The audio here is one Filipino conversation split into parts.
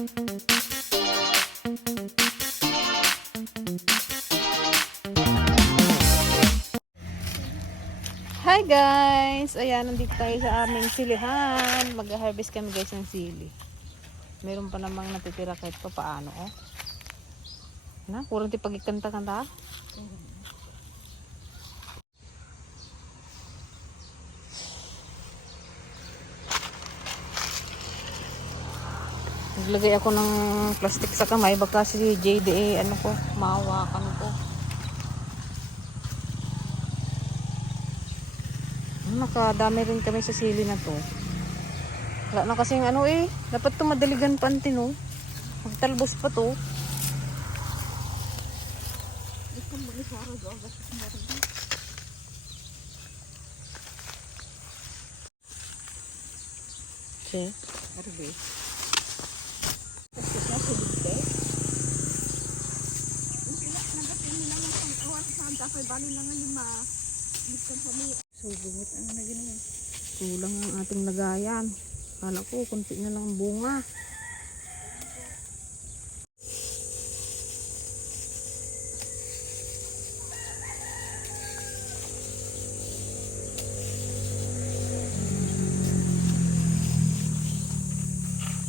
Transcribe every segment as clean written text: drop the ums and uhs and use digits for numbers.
Hi guys! Ayan, nandito tayo sa aming silihan. Mag-harvest kami guys ng sili. Meron pa namang natitira kahit pa paano. Oh. Na, kurang tipagikanta-kanta. Naglagay ako ng plastic sa kamay. Baka si JDA, ano ko, mahawakan ko. Nakadami rin kami sa sili na to. Wala na kasing ano eh. Dapat to madaligan pantin oh. Magtalbos pa to. Okay. Kulang ang ating lagayan. Kala ko, kunti na lang ang bunga.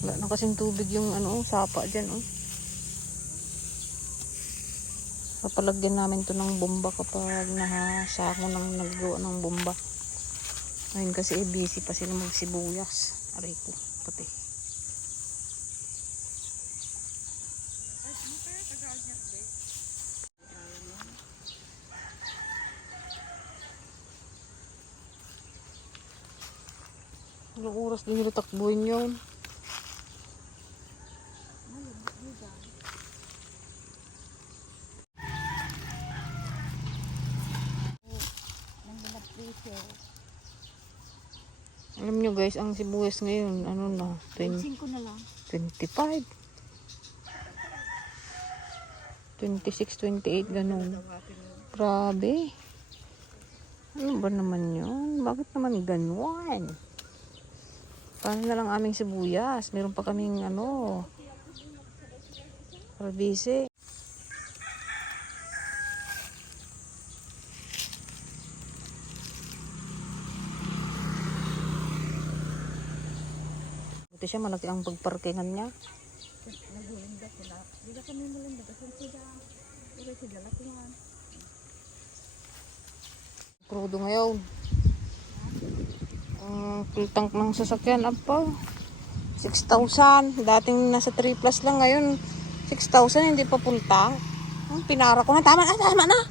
Wala na kasing tubig yung ano, sapa dyan. Oh. Papalagyan namin to ng bomba kapag nahasako ng naggawa ng bomba. Ngayon kasi busy pa sila magsibuyas. Aray ko, pati. Ilang oras din nila takbuhin yun. Alam nyo guys, ang sibuyas ngayon, ano na, 25 na lang. 25. 26, 28, ganun. Grabe. Ano ba naman yun? Bakit naman ganun? Paano na lang aming sibuyas? Meron pa kaming ano, rabisi. Buti siya, malaki ang pagparkingan niya. Nagulinda sila. Di na kami mulinda kasi sila. Pero sila latingan. Krudo ngayon. Full tank ng sasakyan. Apa? 6,000. Dating nasa 3 plus lang. Ngayon 6,000. Hindi pa full tank. Pinara ko na. Tama na, tama na.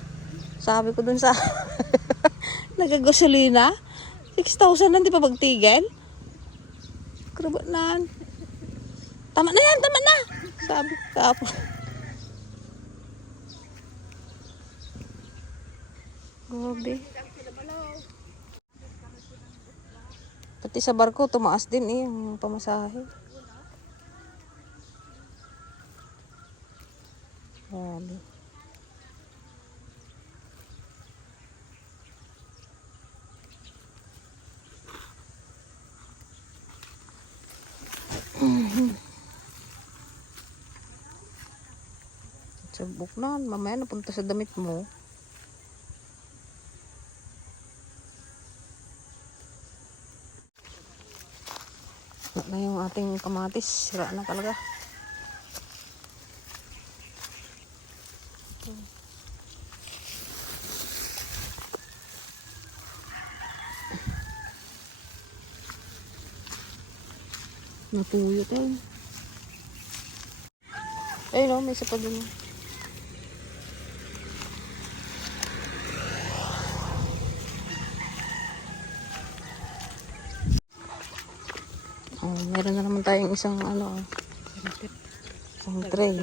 Sabi ko dun sa nagagasolina. 6,000 na. Hindi pa magtigil. Krudo na. Tama na yan, tama na. Sabi ko kapo. Grabe. Pati sa barko, tumaas din eh, yung pamasahe. Grabe. Sabok na, mamaya napunta sa damit mo. Na yung ating kamatis, sira na talaga. Natuyo tayo. Ayun o, may isa pa dun. Oh, meron na naman tayong isang ano, isang tray.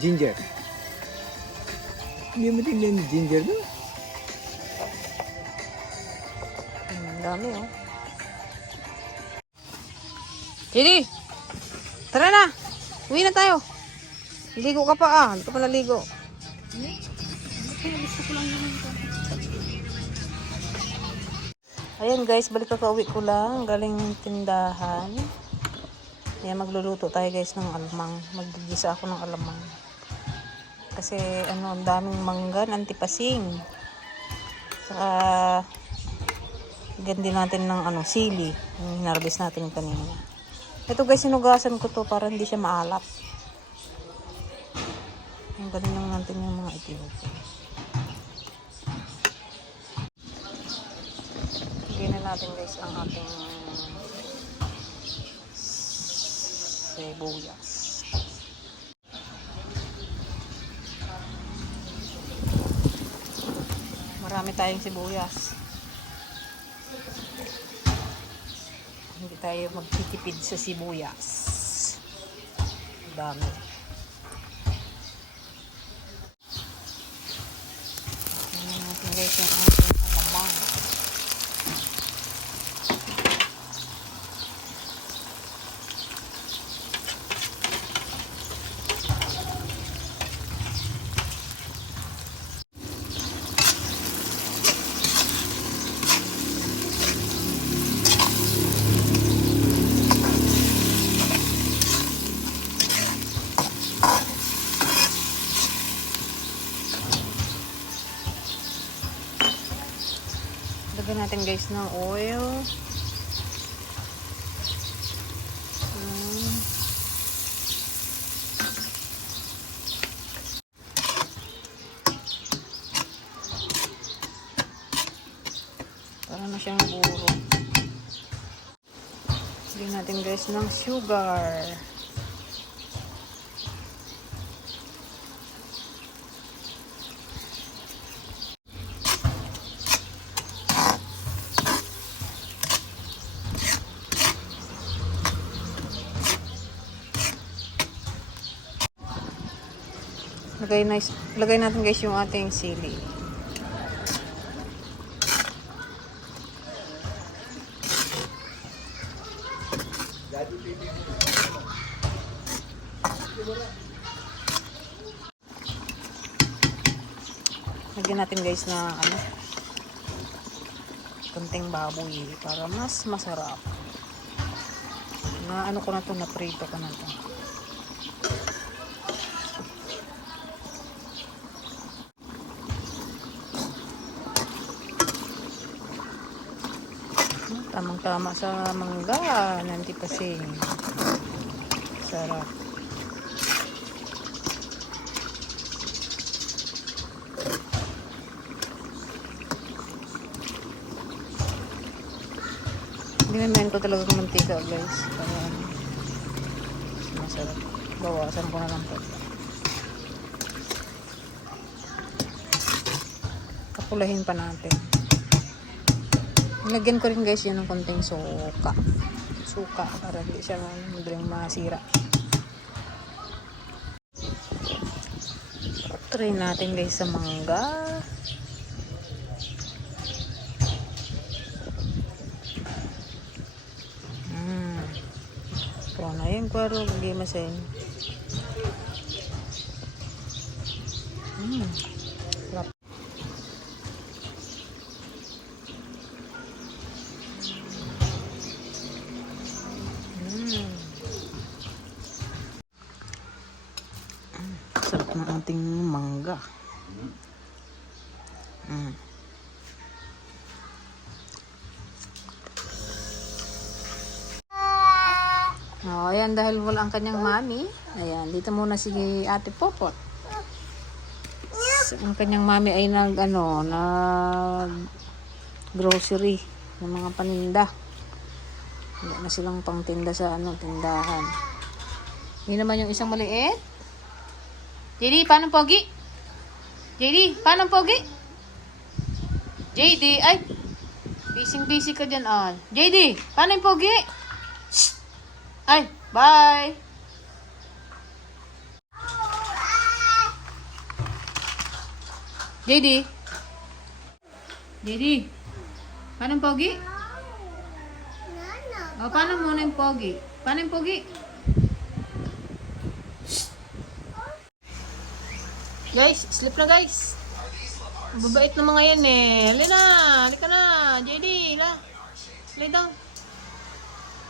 Ginger. Hindi mo din yung ginger no? Dami oh. Jadi, tara na. Uwi na tayo. Ligo ka pa Hindi ka pa naligo. Gusto ko lang naman ito. Ayan guys, balik kakauwi ko lang. Galing tindahan. Ayan, magluluto tayo guys ng alamang. Magigisa ako ng alamang. Kasi ang daming manggan, antipasing. Saka gandi natin ng sili. Yung hinarbis natin kanina. Ito guys, sinugasan ko to para hindi siya maalat. Ang galing lang natin yung mga itlog. Lagyan na natin guys ang ating sibuyas. Marami tayong sibuyas. Hindi tayo magtitipid sa sibuyas. Dami. Ayan natin guys yung ating alamang. Lagyan natin guys ng oil. Para na siyang buro. Lagyan natin guys ng sugar. Lagay natin guys yung ating sili. Lagyan natin guys na kunting baboy para mas masarap. Na ko na to, na prito ko na to. Tamang-tama sa mangga, antipasing. Sarap. Ginamayan ko talaga ng mantika guys. Para masarap. Bawasan ko na lang po. Kapulahin pa natin. Lagyan ko rin guys yun ng konting suka. Suka para hindi siya madaling masira. Try natin guys sa mangga. Ito na yung kwaro. Hindi masin. Sarap. Sarap ng ating mangga. Ayan, dahil wala ang kanyang mami. Ayan, dito muna si Ate Popot. Ang kanyang mami ay nag grocery ng mga paninda. Wala na silang pangtinda sa tindahan. Yun naman yung isang maliit. JD, paano pogi? JD, paano pogi? JD, ay! Busy ka dyan, JD, paano yung pogi? Shh! Ay, bye! JD, paano yung pogi? Paano muna yung pogi? Paano yung pogi? Guys, sleep na guys. Mababait na mga yan eh. Halika na. JD, lay down.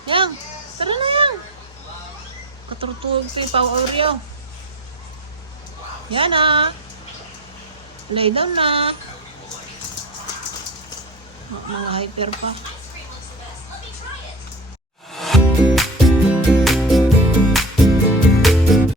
Yang, tara na yang. Katurtulog si Pao Oreo. Yan na. Lay down na. Mga hyper pa.